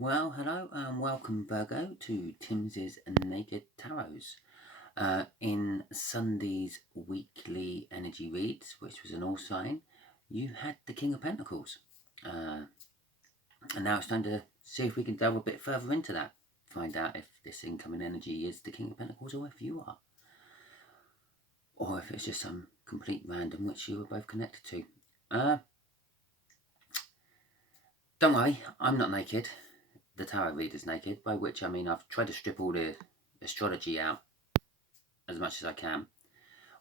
Well, hello and welcome, Virgo, to Timsy's Naked Tarots. In Sunday's weekly energy reads, which was an all sign, you had the King of Pentacles. And now it's time to see if we can delve a bit further into that. Find out if this incoming energy is the King of Pentacles or if you are. Or if it's just some complete random which you were both connected to. Don't worry, I'm not naked. The tarot reader's naked, by which I mean I've tried to strip all the astrology out as much as I can.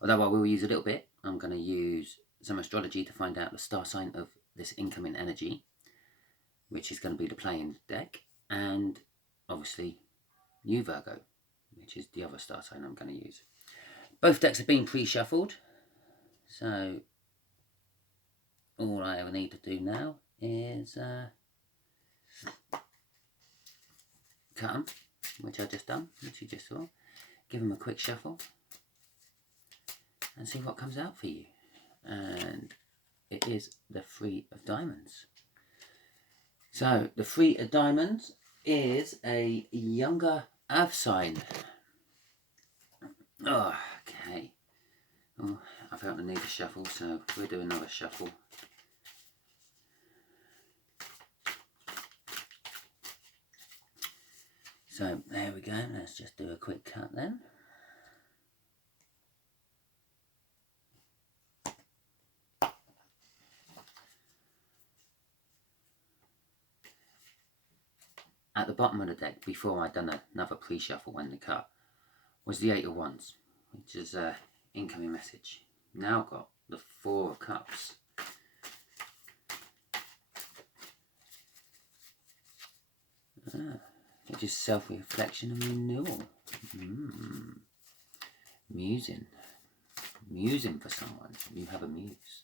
Although I will use a little bit, I'm going to use some astrology to find out the star sign of this incoming energy, which is going to be the playing deck, and obviously you, Virgo, which is the other star sign I'm going to use. Both decks have been pre-shuffled, so all I ever need to do now is cut them, which I just done, which you just saw. Give them a quick shuffle and see what comes out for you. And it is the Three of Diamonds. So the Three of Diamonds is a younger earth sign. Oh, okay. Oh, I felt the need to shuffle, so we'll do another shuffle. So there we go. Let's just do a quick cut then. At the bottom of the deck, before I'd done another pre-shuffle when the cut, was the Eight of Wands, which is an incoming message. Now got the Four of Cups. Which is self-reflection and renewal. Musing. Musing for someone. You have a muse.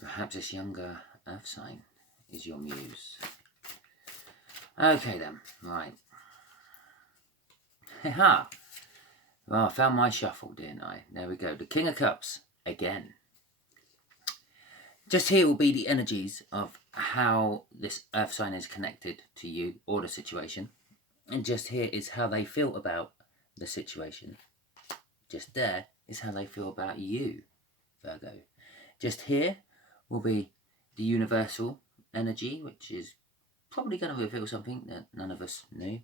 Perhaps this younger earth sign is your muse. Okay then, right. Ha! Well, I found my shuffle, didn't I? There we go. The King of Cups again. Just here will be the energies of how this earth sign is connected to you or the situation. And just here is how they feel about the situation. Just there is how they feel about you, Virgo. Just here will be the universal energy, which is probably going to reveal something that none of us knew.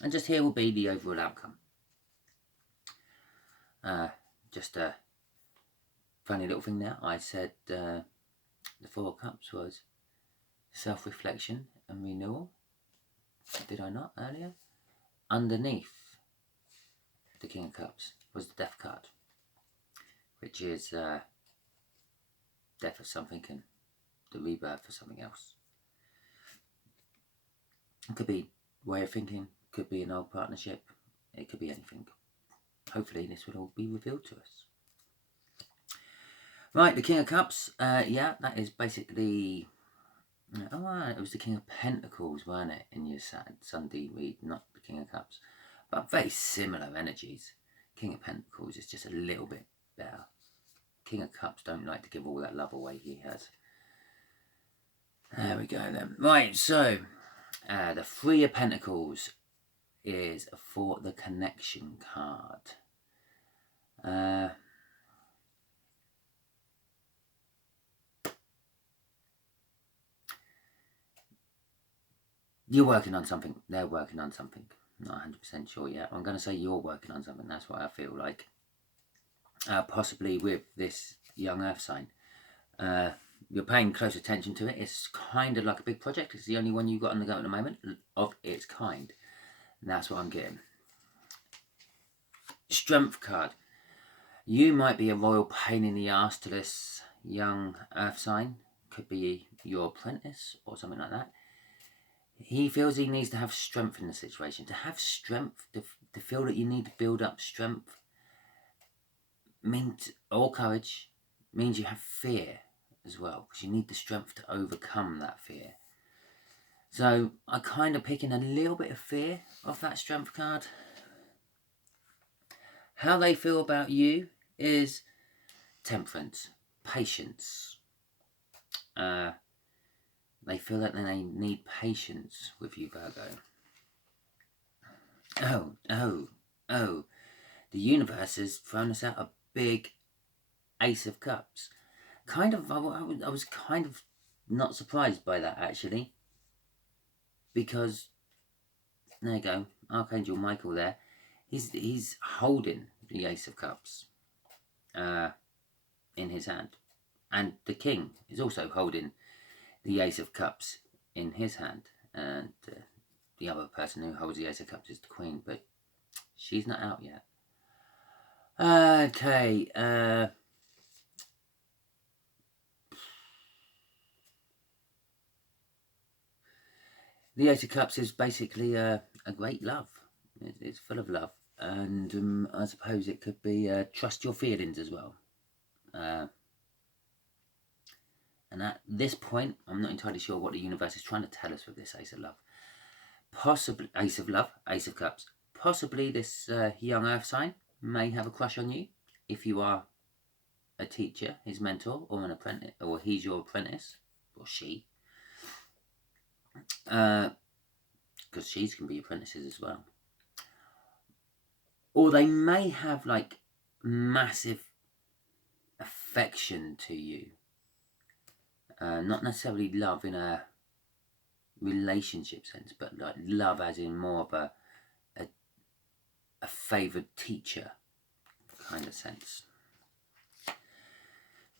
And just here will be the overall outcome. Just a funny little thing there. I said the Four of Cups was self-reflection and renewal. Did I not earlier? Underneath the King of Cups was the Death card, which is death of something and the rebirth for something else. It could be way of thinking, could be an old partnership, it could be anything. Hopefully this will all be revealed to us. Right, the King of Cups, yeah, that is basically... Oh, it was the King of Pentacles, weren't it, in your Sunday read, not the King of Cups. But very similar energies. King of Pentacles is just a little bit better. King of Cups don't like to give all that love away he has. There we go then. Right, so the Three of Pentacles is for the connection card. You're working on something. They're working on something. Not 100% sure yet. I'm going to say you're working on something. That's what I feel like. Possibly with this young earth sign. You're paying close attention to it. It's kind of like a big project. It's the only one you've got on the go at the moment of its kind. And that's what I'm getting. Strength card. You might be a royal pain in the arse to this young earth sign. Could be your apprentice or something like that. He feels he needs to have strength in the situation. To have strength, to feel that you need to build up strength, or courage, means you have fear as well. Because you need the strength to overcome that fear. So I kind of picking a little bit of fear off that strength card. How they feel about you is temperance, patience, They feel that they need patience with you, Virgo. Oh. The universe has thrown us out a big Ace of Cups. Kind of, I was kind of not surprised by that, actually. Because, there you go, Archangel Michael there. He's holding the Ace of Cups in his hand. And the King is also holding the Ace of Cups in his hand. And the other person who holds the Ace of Cups is the Queen, but she's not out yet. Okay, the Ace of Cups is basically a great love. It's full of love. And I suppose it could be trust your feelings as well. And at this point, I'm not entirely sure what the universe is trying to tell us with this Ace of Love. Possibly, Ace of Love, Ace of Cups. Possibly this young Earth sign may have a crush on you if you are a teacher, his mentor, or an apprentice, or he's your apprentice, or she. Because she's can be apprentices as well. Or they may have like massive affection to you. Not necessarily love in a relationship sense, but like love as in more of a favoured teacher kind of sense.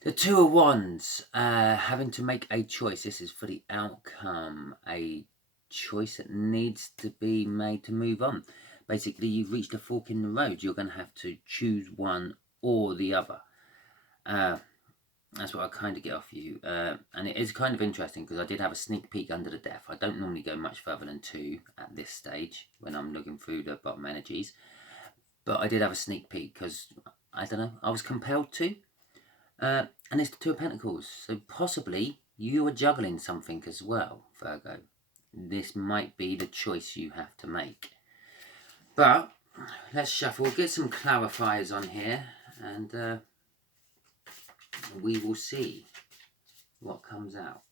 The Two of Wands, having to make a choice. This is for the outcome, a choice that needs to be made to move on. Basically, you've reached a fork in the road. You're going to have to choose one or the other. That's what I kind of get off you. And it is kind of interesting because I did have a sneak peek under the death. I don't normally go much further than 2 at this stage when I'm looking through the bottom energies. But I did have a sneak peek because, I don't know, I was compelled to. And it's the Two of Pentacles. So possibly you are juggling something as well, Virgo. This might be the choice you have to make. But let's shuffle, get some clarifiers on here, and we will see what comes out.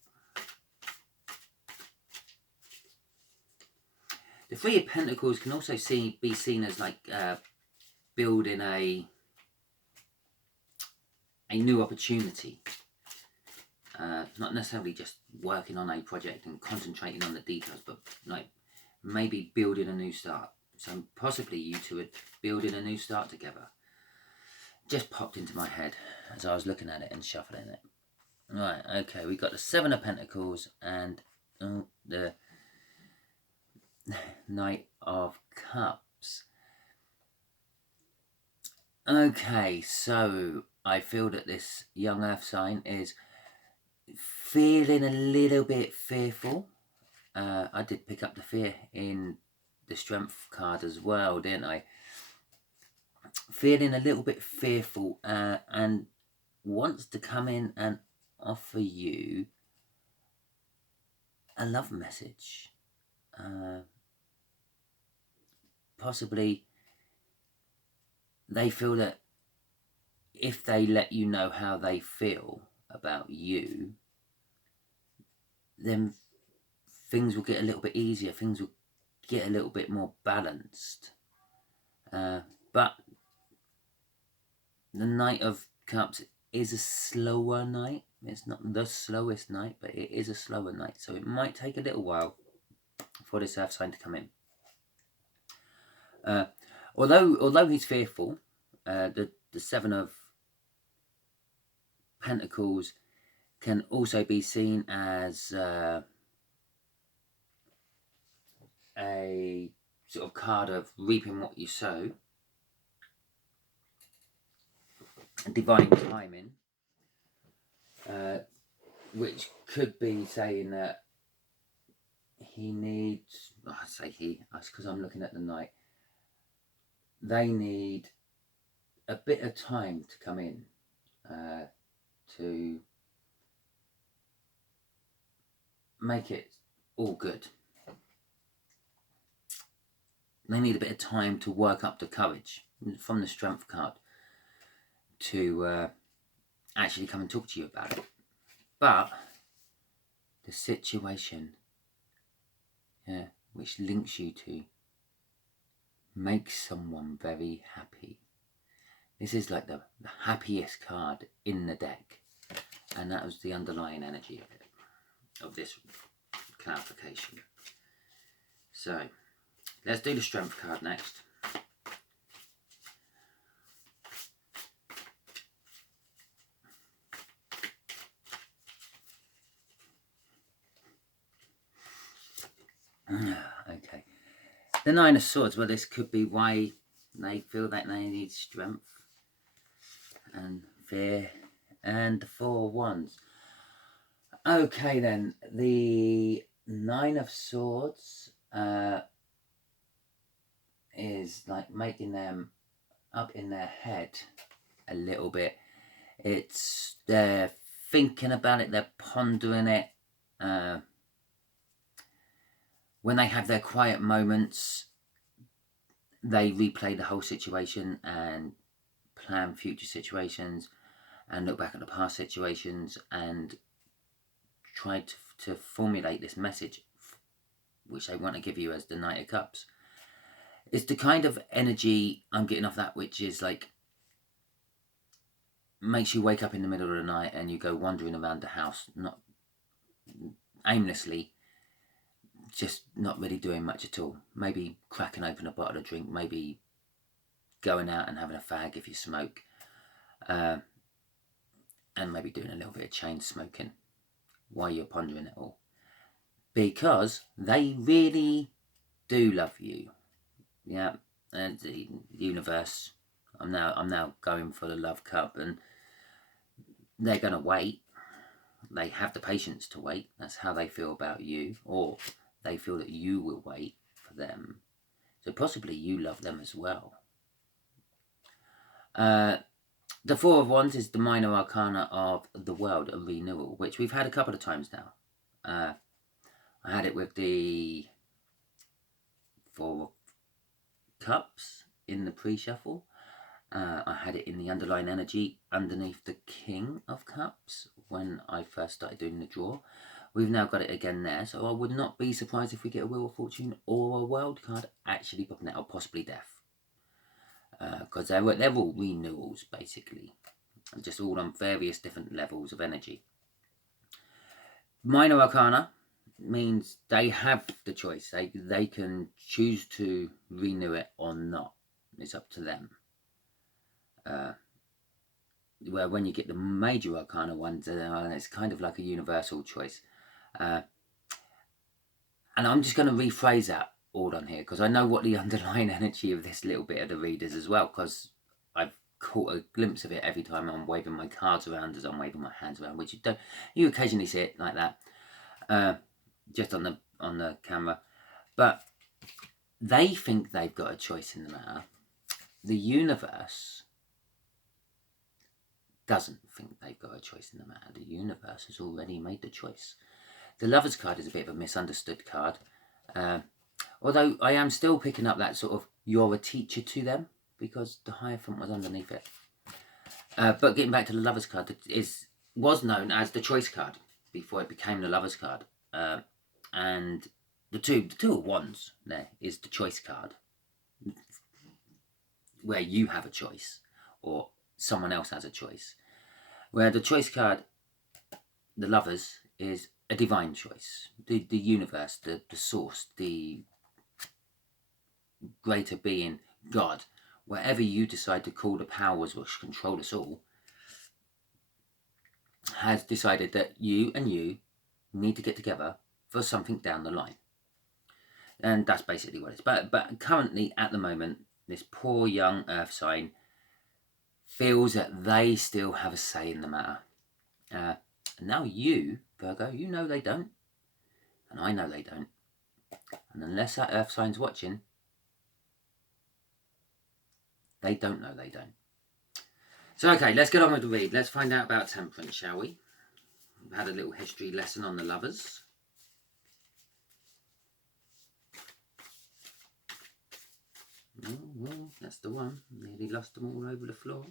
The Three of Pentacles can also be seen as like building a new opportunity. Not necessarily just working on a project and concentrating on the details, but like maybe building a new start. So possibly you two are building a new start together. Just popped into my head as I was looking at it and shuffling it. Right, okay, we got the Seven of Pentacles and the Knight of Cups. Okay, so I feel that this young Earth sign is feeling a little bit fearful. I did pick up the fear in the Strength card as well, didn't I? Feeling a little bit fearful and wants to come in and offer you a love message. Possibly they feel that if they let you know how they feel about you, then things will get a little bit easier, things will get a little bit more balanced. But the Knight of Cups is a slower knight. It's not the slowest knight, but it is a slower knight. So it might take a little while for this Earth sign to come in. Although he's fearful, the Seven of Pentacles can also be seen as a sort of card of reaping what you sow, divine timing, which could be saying that he needs, I say he, that's because I'm looking at the Knight, they need a bit of time to come in to make it all good. They need a bit of time to work up the courage from the Strength card to actually come and talk to you about it. But the situation, yeah, which links you to, makes someone very happy. This is like the happiest card in the deck, and that was the underlying energy of it, of this clarification. So let's do the strength card next. Okay, the Nine of Swords. Well, this could be why they feel that they need strength and fear. And the Four of Wands. Okay, then the Nine of Swords is like making them up in their head a little bit. They're thinking about it, they're pondering it. When they have their quiet moments, they replay the whole situation and plan future situations and look back at the past situations and try to formulate this message which they want to give you as the Knight of Cups. It's the kind of energy I'm getting off that which is like makes you wake up in the middle of the night and you go wandering around the house, not aimlessly, just not really doing much at all. Maybe cracking open a bottle of drink, maybe going out and having a fag if you smoke, and maybe doing a little bit of chain smoking while you're pondering it all. Because they really do love you. Yeah, and the universe, I'm now going for the love cup, and they're going to wait. They have the patience to wait. That's how they feel about you, or they feel that you will wait for them. So possibly you love them as well. The Four of Wands is the minor arcana of the world, a renewal, which we've had a couple of times now. I had it with the Four of Cups in the pre-shuffle. I had it in the underlying energy underneath the King of Cups when I first started doing the draw. We've now got it again there, so I would not be surprised if we get a Wheel of Fortune or a World card actually popping out, or possibly Death. Because they're all renewals, basically. Just all on various different levels of energy. Minor Arcana means they have the choice. They can choose to renew it or not. It's up to them. Where when you get the Major Arcana ones, it's kind of like a universal choice. And I'm just going to rephrase that all on here because I know what the underlying energy of this little bit of the read is as well, because I've caught a glimpse of it every time I'm waving my cards around as I'm waving my hands around, which you occasionally see it like that, just on the camera. But they think they've got a choice in the matter. The universe doesn't think they've got a choice in the matter. The universe has already made the choice. The Lover's card is a bit of a misunderstood card. Although I am still picking up that sort of, you're a teacher to them, because the Hierophant was underneath it. But getting back to the Lover's card, was known as the Choice card before it became the Lover's card. And the two of Wands there is the Choice card, where you have a choice or someone else has a choice. Where the Choice card, the Lovers, is a divine choice. The universe, the source, the greater being, God, wherever you decide to call the powers which control us all, has decided that you and you need to get together for something down the line. And that's basically what it is. But currently, at the moment, this poor young earth sign feels that they still have a say in the matter. Now you, Virgo, you know they don't. And I know they don't. And unless that earth sign's watching, they don't know they don't. So, okay, let's get on with the read. Let's find out about Temperance, shall we? We've had a little history lesson on the Lovers. Oh, well, that's the one. Nearly lost them all over the floor.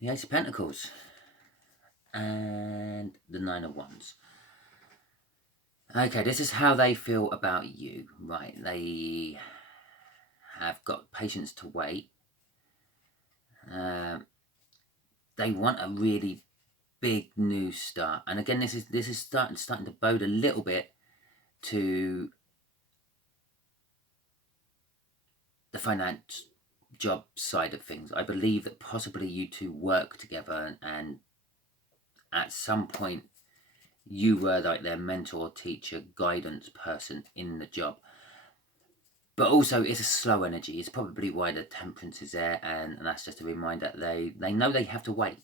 The Ace of Pentacles. and the Nine of Wands. Okay, this is how they feel about you. Right, they have got patience to wait. They want a really big new start. And again, this is starting to bode a little bit to the finance job side of things. I believe that possibly you two work together, and at some point you were like their mentor, teacher, guidance person in the job. But also it's a slow energy. It's probably why the Temperance is there, and that's just a reminder they know they have to wait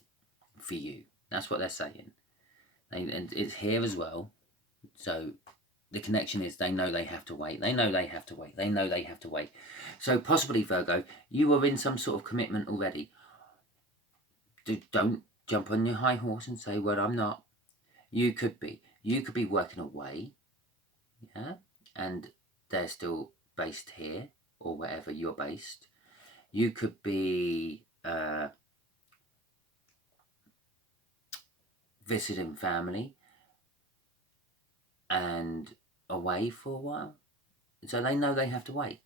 for you. That's what they're saying. And it's here as well. So the connection is they know they have to wait. They know they have to wait. They know they have to wait. So possibly, Virgo, you are in some sort of commitment already. Don't jump on your high horse and say, well, I'm not. You could be. You could be working away. Yeah. And they're still based here or wherever you're based. You could be visiting family and away for a while. So they know they have to wait.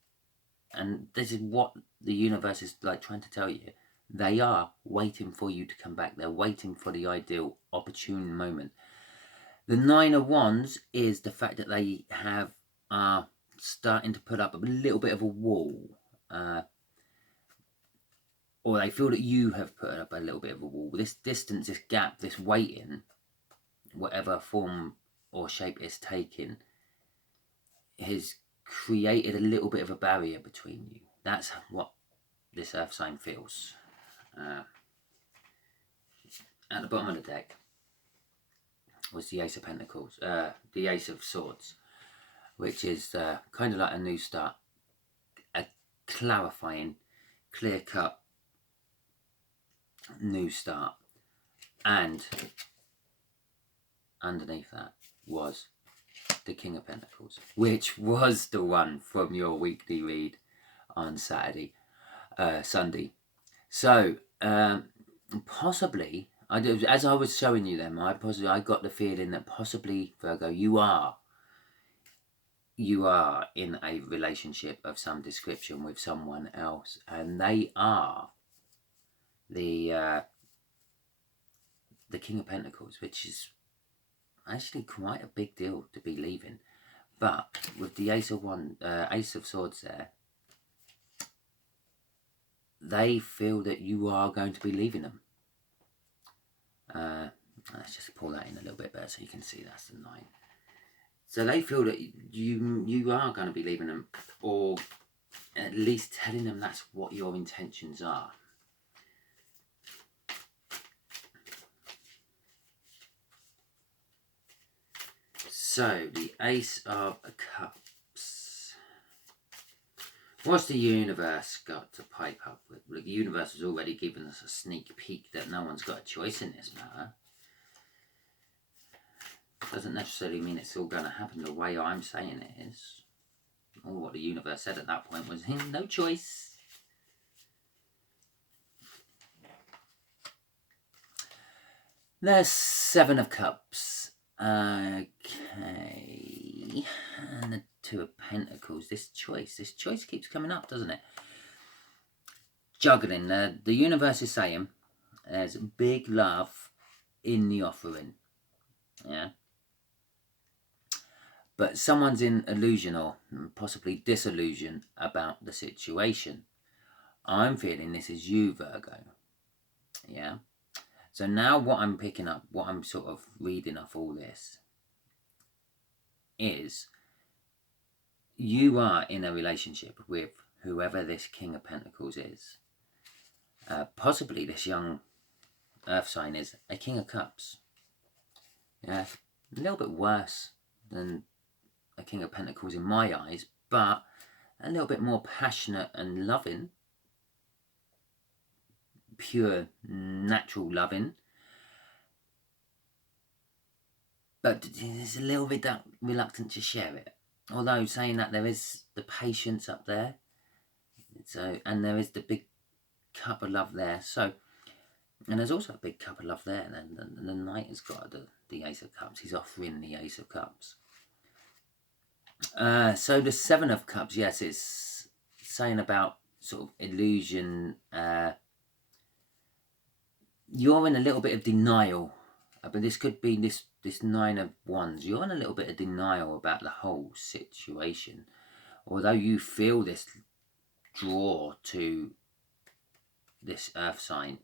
And this is what the universe is like trying to tell you. They are waiting for you to come back. They're waiting for the ideal, opportune moment. The Nine of Wands is the fact that they are starting to put up a little bit of a wall. Or they feel that you have put up a little bit of a wall. This distance, this gap, this waiting, whatever form or shape it's taking, has created a little bit of a barrier between you. That's what this earth sign feels. At the bottom of the deck was the Ace of Pentacles, the Ace of Swords, which is kind of like a new start, a clarifying, clear-cut new start. And underneath that was the King of Pentacles, which was the one from your weekly read on Sunday. So possibly, as I was showing you them, I got the feeling that possibly, Virgo, you are in a relationship of some description with someone else, and they are the King of Pentacles, which is actually quite a big deal to be leaving. But with the Ace of Swords there, they feel that you are going to be leaving them. Let's just pull that in a little bit better so you can see that's the 9. So they feel that you are going to be leaving them, or at least telling them that's what your intentions are. So, the Ace of Cups. What's the universe got to pipe up with? Well, the universe has already given us a sneak peek that no one's got a choice in this matter. Doesn't necessarily mean it's all going to happen the way I'm saying it is. All what the universe said at that point was, no choice. There's 7 of Cups. Okay. And the 2 of Pentacles. This choice keeps coming up, doesn't it? Juggling. The universe is saying there's big love in the offering. Yeah. But someone's in illusion or possibly disillusion about the situation. I'm feeling this is you, Virgo. Yeah. So now what I'm picking up, what I'm sort of reading off all this, is you are in a relationship with whoever this King of Pentacles is. Possibly this young earth sign is a King of Cups. Yeah, a little bit worse than a King of Pentacles in my eyes, but a little bit more passionate and loving. Pure, natural loving. But there's a little bit reluctant to share it. Although saying that, there is the patience up there. So, and there is the big cup of love there. So And there's also a big cup of love there. And then the Knight has got the Ace of Cups. He's offering the Ace of Cups. So the Seven of Cups, yes, it's saying about sort of illusion. You're in a little bit of denial. But this could be this Nine of Wands. You're in a little bit of denial about the whole situation. Although you feel this draw to this Earth sign,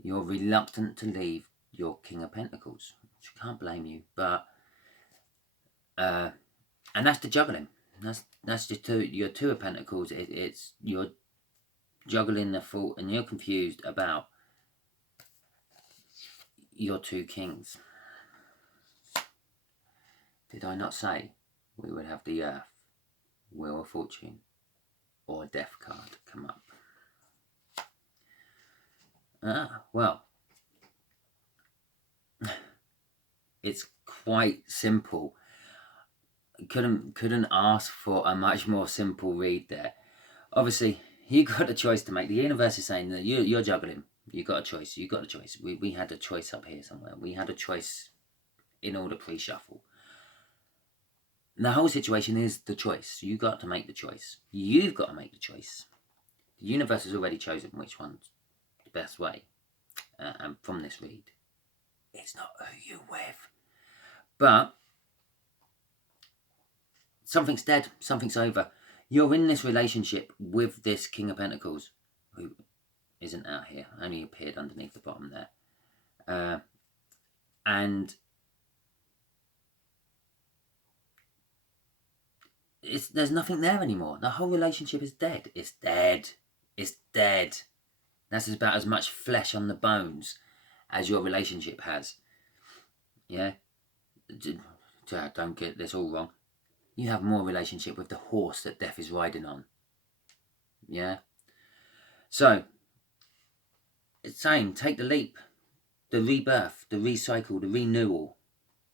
you're reluctant to leave your King of Pentacles. Which I can't blame you. But and that's the juggling. That's just your Two of Pentacles. It's you're juggling the thought, and you're confused about your two kings. Did I not say we would have the Earth, Wheel of Fortune, or Death card come up? Well, it's quite simple. Couldn't ask for a much more simple read there. Obviously, you got a choice to make. The universe is saying that you're juggling. You got a choice. You got a choice. We had a choice up here somewhere. We had a choice in all the pre-shuffle. The whole situation is the choice. You got to make the choice. You've got to make the choice. The universe has already chosen which one's the best way. And from this read, it's not who you with. But something's dead. Something's over. You're in this relationship with this King of Pentacles, who isn't out here, only appeared underneath the bottom there. And there's nothing there anymore. The whole relationship is dead. It's dead. It's dead. That's about as much flesh on the bones as your relationship has. Yeah? Don't get this all wrong. You have more relationship with the horse that death is riding on. Yeah? So, it's saying, take the leap. The rebirth, the recycle, the renewal.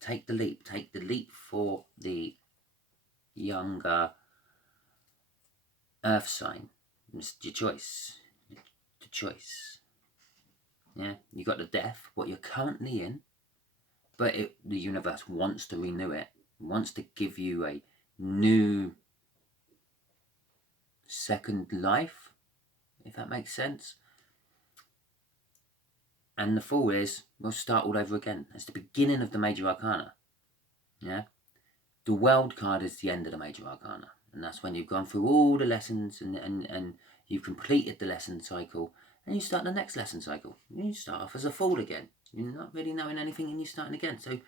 Take the leap. Take the leap for the younger Earth sign. It's your choice. The choice. Yeah? You got the death, what you're currently in. But the universe wants to renew it. Wants to give you a new second life, if that makes sense. And the Fool is, we'll start all over again. It's the beginning of the Major Arcana. Yeah? The World card is the end of the Major Arcana. And that's when you've gone through all the lessons and you've completed the lesson cycle. And you start the next lesson cycle. You start off as a Fool again. You're not really knowing anything and you're starting again. So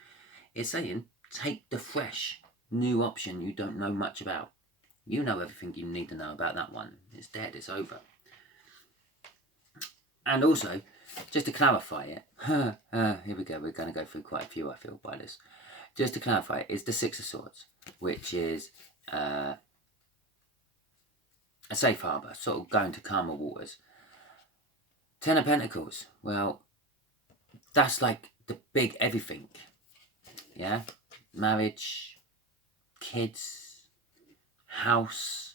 it's saying, take the fresh, new option you don't know much about. You know everything you need to know about that one. It's dead, it's over. And also, just to clarify it, here we go, we're going to go through quite a few, I feel, by this. Just to clarify it, it's the Six of Swords, which is a safe harbour, sort of going to calmer waters. Ten of Pentacles, well, that's like the big everything. Yeah? Marriage, kids, house,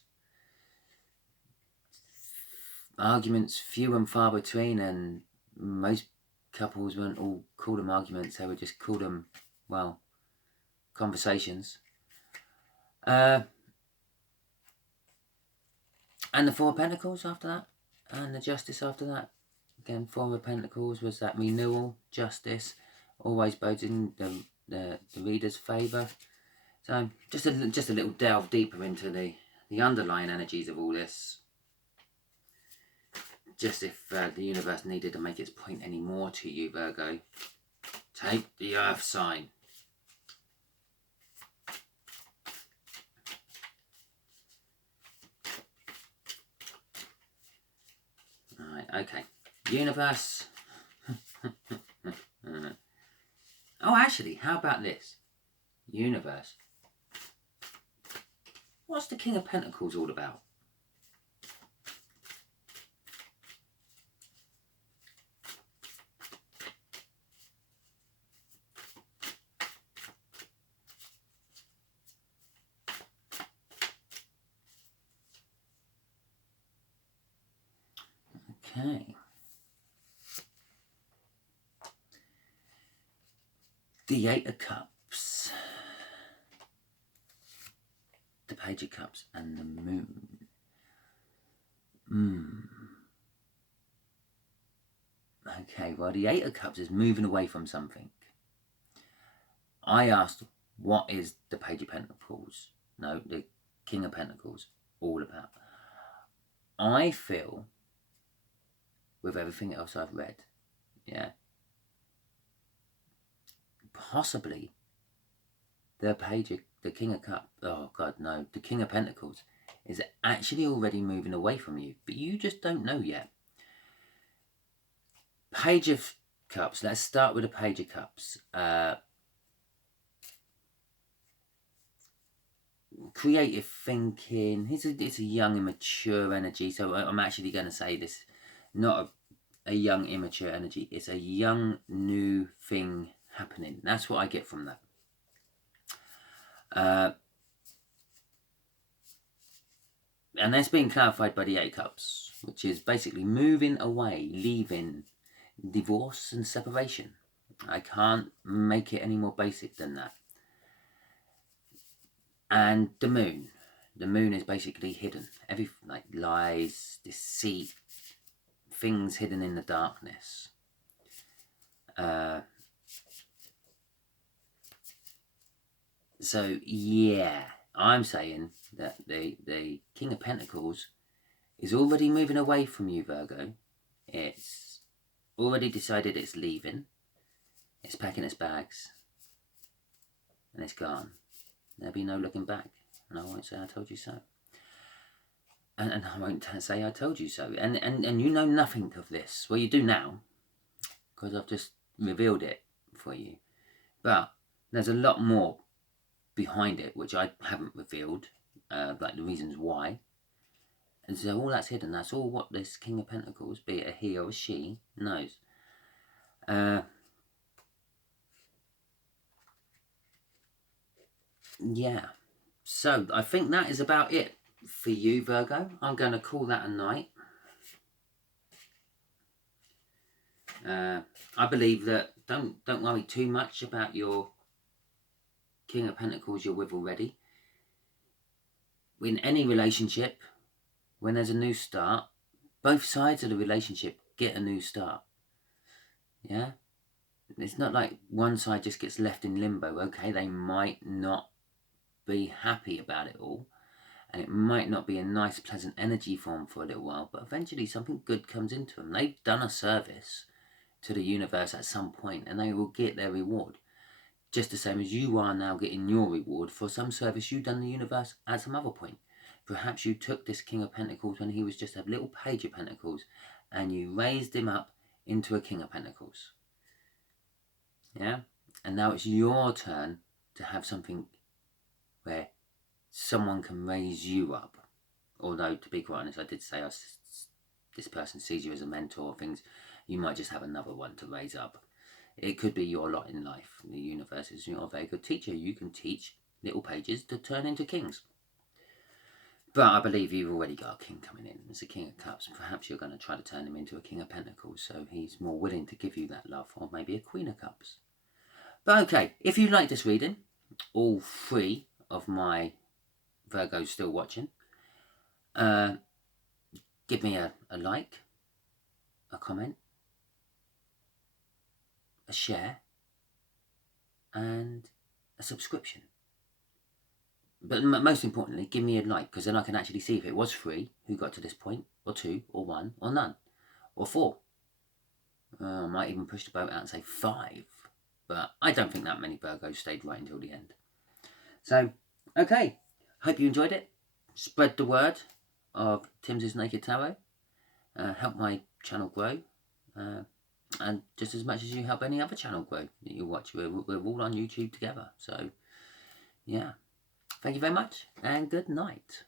arguments few and far between, and most couples won't all call them arguments, they would just call them, well, conversations. And the Four of Pentacles after that, and the Justice after that. Again, Four of Pentacles was that renewal, justice, always bodes in the reader's favour. So just a little delve deeper into the underlying energies of all this. Just if the universe needed to make its point any more to you, Virgo, take the Earth sign. Alright, okay. Universe. Oh, actually, how about this? Universe. What's the King of Pentacles all about? Okay. The Eight of Cups, the Page of Cups, and the Moon. Okay, well, the Eight of Cups is moving away from something. I asked, what is the Page of Pentacles? No, the King of Pentacles all about? I feel, with everything else I've read, yeah, possibly the King of Cups, oh God, no, the King of Pentacles is actually already moving away from you, but you just don't know yet. Page of Cups, let's start with the Page of Cups. Creative thinking, it's a young, immature energy, so I'm actually going to say this, not a young, immature energy, it's a young, new thing happening. That's what I get from that. And that's being clarified by the Eight Cups, which is basically moving away, leaving, divorce and separation. I can't make it any more basic than that. And the Moon. The Moon is basically hidden. Like lies, deceit, things hidden in the darkness. So yeah, I'm saying that the King of Pentacles is already moving away from you, Virgo. It's already decided it's leaving. It's packing its bags. And it's gone. There'll be no looking back. And I won't say I told you so. And I won't say I told you so. And you know nothing of this. Well, you do now, because I've just revealed it for you. But there's a lot more behind it, which I haven't revealed, like the reasons why. And so all that's hidden. That's all what this King of Pentacles, be it a he or a she, knows. Yeah. So I think that is about it for you, Virgo. I'm going to call that a night. I believe that don't worry too much about your King of Pentacles you're with already. In any relationship, when there's a new start, both sides of the relationship get a new start. Yeah? It's not like one side just gets left in limbo. Okay, they might not be happy about it all, and it might not be a nice, pleasant energy for them for a little while, but eventually something good comes into them. They've done a service to the universe at some point, and they will get their reward. Just the same as you are now getting your reward for some service you've done to the universe at some other point. Perhaps you took this King of Pentacles when he was just a little Page of Pentacles, and you raised him up into a King of Pentacles. Yeah? And now it's your turn to have something where someone can raise you up. Although, to be quite honest, I did say this person sees you as a mentor, things, you might just have another one to raise up. It could be your lot in life. The universe is a very good teacher. You can teach little pages to turn into kings. But I believe you've already got a king coming in. It's a King of Cups. Perhaps you're going to try to turn him into a King of Pentacles, so he's more willing to give you that love, or maybe a Queen of Cups. But okay, if you like this reading, all 3 of my Virgos still watching, give me a like, a comment, a share, and a subscription. But most importantly, give me a like, because then I can actually see if it was 3 who got to this point, or 2, or 1, or none, or 4. I might even push the boat out and say 5. But I don't think that many Virgos stayed right until the end. So, okay. Hope you enjoyed it. Spread the word of Timsy Naked Tarot. Help my channel grow. And just as much as you help any other channel grow that you watch. We're all on YouTube together. So, yeah. Thank you very much, and good night.